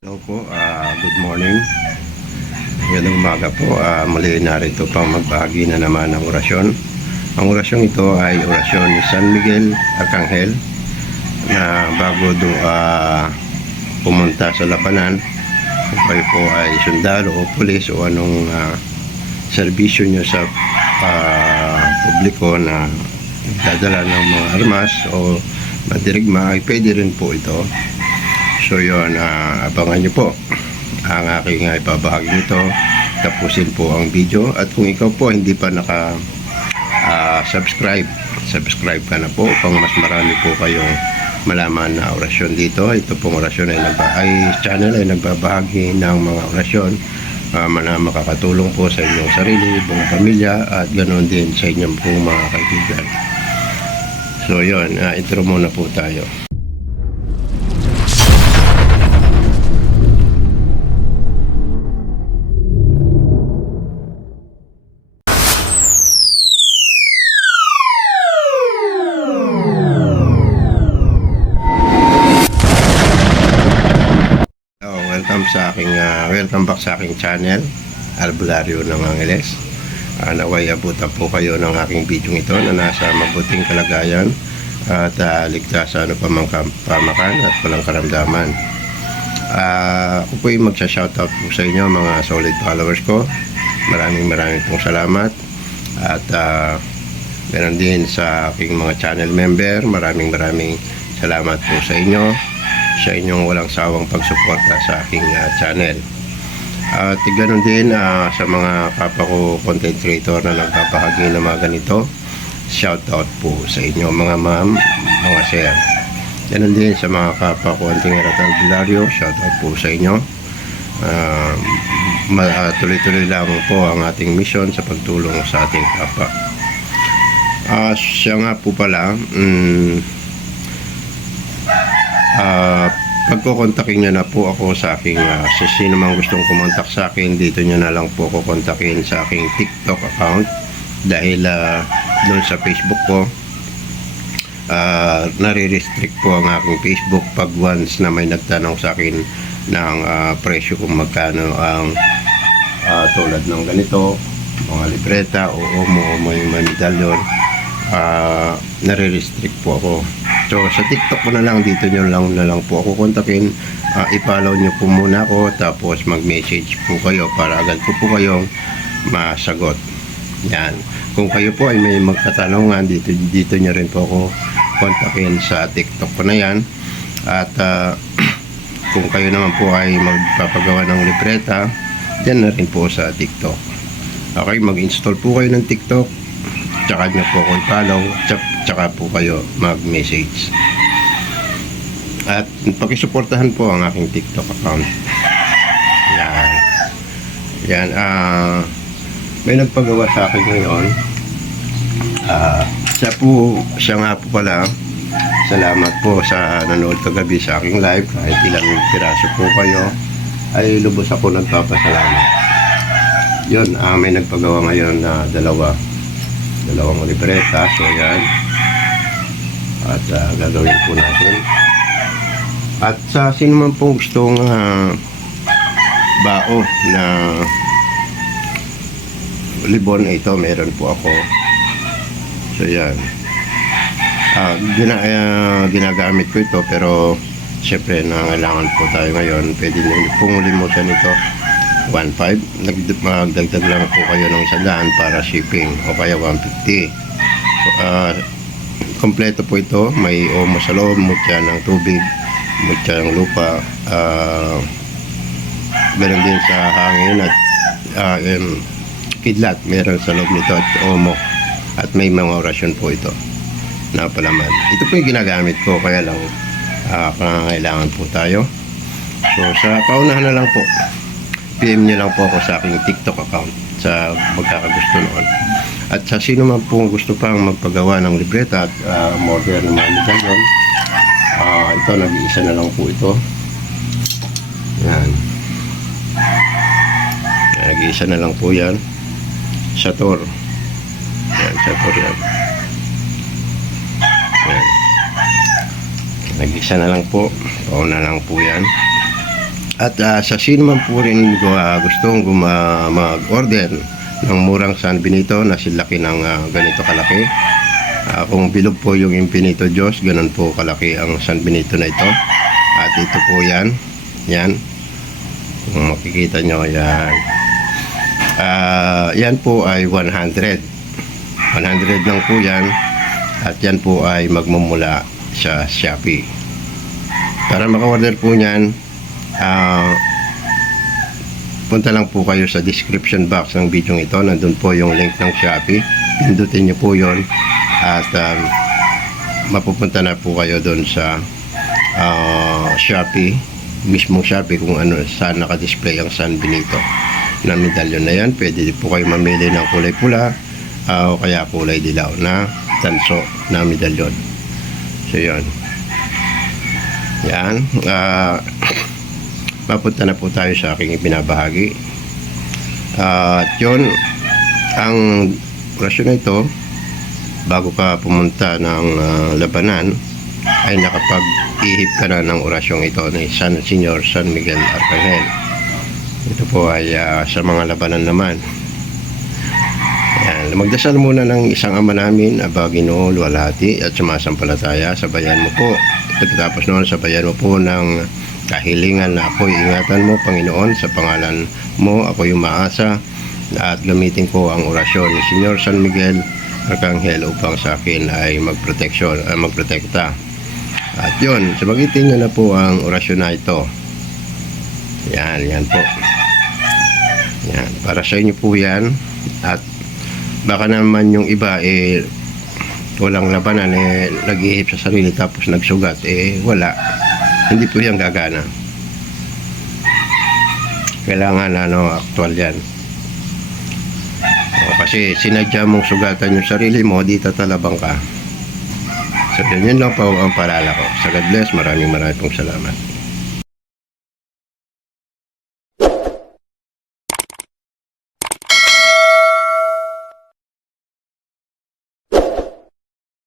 Hello po, ah, good morning. Ngayong umaga po, ah, muli narito pang magbahagi na naman ng orasyon. Ang orasyon ito ay orasyon ni San Miguel Arcangel na bago do ah, pumunta sa labanan, kung kayo po ay sundalo o pulis o anong ah, serbisyo nyo sa ah, publiko na nagdadala ng mga armas o madirigma ay pwede rin po ito So yun, ah, abangan nyo po ang aking uh, ipabahagi nito. Tapusin po ang video. At kung ikaw po hindi pa naka ah, subscribe, subscribe ka na po upang mas marami po kayong malaman na orasyon dito. Ito pong orasyon ay, nagba, ay channel ay nagbabahagi ng mga orasyon ah, na makakatulong po sa inyong sarili, buong pamilya at ganoon din sa inyong mga kaibigan. So yun, uh, intro muna po tayo. Sa aking ah, welcome back sa aking channel Albularyo ng Angeles. Uh, naway abutan po kayo ng aking video ito na nasa mabuting kalagayan at uh, ligtas sa ano pa mang kam- pamakan at walang karamdaman. Ah, ako po yung magsha-shoutout po sa inyo mga solid followers ko. Maraming maraming pong salamat. At uh, din sa aking mga channel member. Maraming maraming salamat po sa inyo sa inyong walang sawang pagsuporta sa aking ah, channel. At ganoon din ah, sa mga kapwa ko content creator na nagpapahagi ng mga ganito. Shout out po sa inyo mga ma'am, mga sir. Ganon din sa mga kapwa ko anting albularyo. Shout out po sa inyo. Ah, tuloy-tuloy lang po ang ating mission sa pagtulong sa ating kapwa. Ah, siya nga po pala, mm, Ah, pagkokontakin nyo na po ako sa aking ah, sa sino mang gustong kumontak sa akin dito nyo na lang po ako kontakin sa aking TikTok account dahil ah, doon sa Facebook ko ah, nare-restrict po ang aking Facebook pag once na may nagtanong sa akin ng ah, presyo kung magkano ang ah, tulad ng ganito mga libreta o umo o may medalyon ah nare-restrict po ako. So sa TikTok ko na lang dito nyo lang na lang po ako kontakin. Ah, i-follow nyo po muna ako tapos mag-message po kayo para agad ko po kayong masagot. Yan. Kung kayo po ay may magkatanungan dito dito nyo rin po ako kontakin sa TikTok ko na yan. At ah, kung kayo naman po ay magpapagawa ng libreta, dyan na rin po sa TikTok. Okay, mag-install po kayo ng TikTok tsaka nyo po ako i-follow tsaka, tsaka po kayo mag-message. At pakisuportahan po ang aking TikTok account. Yan. Yan ah may nagpagawa sa akin ngayon. Ah siya po siya nga po pala. Salamat po sa nanood kagabi sa aking live. Kahit ilang piraso po kayo ay lubos ako nagpapasalamat. Yun ah may nagpagawa ngayon na dalawa. Dalawang libreta. So yan at ah, gagawin po natin. At sa sino man pong gustong ah, bao na libon ito meron po ako. So yan. Ah, gina, ah, ginagamit ko ito pero syempre nangailangan po tayo ngayon. Pwede nyo pong limutan ito. 1.5 Nag- magdagdag lang po kayo ng isandaan para shipping o kaya 150 so, ah, kompleto po ito. May omo sa loob mutya ng tubig mutya ng lupa ah meron din sa hangin at ah, em, kidlat meron sa loob nito at omo. At may mga orasyon po ito na palaman. Ito po yung ginagamit ko kaya lang ah, kailangan po tayo. So sa paunahan na lang po PM niyo lang po ako sa aking TikTok account sa magkakagusto noon. At sa sino man po gusto pang magpagawa ng libreta at uh, modern na mga medalyon, ah ito, nag-iisa na lang po ito. Yan. Nag-iisa na lang po yan. Sator. Yan, Sator yan. Yan. Nag-iisa na lang po. Pauna lang po yan. At ah, sa sino man po rin uh, gustong guma- mag-order ng murang San Benito na silaki ng ah, ganito kalaki. Ah, kung bilog po yung Infinito Diyos, ganun po kalaki ang San Benito na ito. At ito po yan. Yan. Kung makikita nyo, yan. Ah, yan po ay 100. 100 lang po yan. At yan po ay magmumula sa Shopee. Para maka-order po niyan, ah, punta lang po kayo sa description box ng video ito. Nandun po yung link ng Shopee. Pindutin niyo po yon At um, mapupunta na po kayo doon sa ah, Shopee. Mismong Shopee kung ano, saan nakadisplay ang San Benito na medalyon na yan. Pwede po kayo mamili ng kulay pula ah, o kaya kulay dilaw na tanso na medalyon. So, yun. Yan. Ah, mapunta na po tayo sa aking ibinabahagi. Ah, At yun, ang orasyon na ito, bago ka pumunta ng ah, labanan, ay nakapag-ihip ka na ng orasyong ito ni San Senyor San Miguel Arcangel. Ito po ay ah, sa mga labanan naman. Yan. Magdasal muna ng isang ama namin, Aba Ginoo, Luwalhati at sumasampalataya. Sabayan mo po. Pagkatapos noon, sabayan mo po ng kahilingan na ako'y ingatan mo, Panginoon, sa pangalan mo, ako'y umaasa at gamitin ko ang orasyon ni Senyor San Miguel Arcangel upang sa akin ay magproteksyon, ay magprotekta. At yun, sabagitin nyo na po ang orasyon na ito. Yan, yan po. Yan, para sa inyo po yan. At baka naman yung iba eh walang labanan eh nag-iihip sa sarili tapos nagsugat eh wala hindi po yan gagana. Kailangan ano actual yan. O, kasi sinadya mong sugatan yung sarili mo di tatalabang ka. So yun lang po ang palala ko. Sa God bless maraming maraming salamat